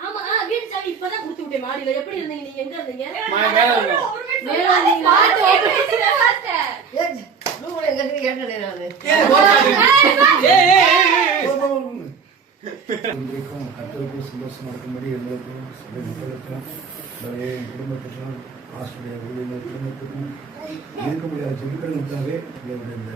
ஆமா வீட்டு சாவி இப்பதான் குடுத்து விட்டேன் மாடியில. எப்படி இருந்தீங்க நீங்க? எங்க இருந்தீங்க? கத்தருக்கும் சந்தோஷமா இருக்கும்படி எங்களுக்கும் சபை மக்களுக்கும் குடும்பத்துக்கும் ஆசிரியர் குடும்பத்துக்கும் இருக்க முடியாத ஜெபிக்கிறதுக்காகவே இந்த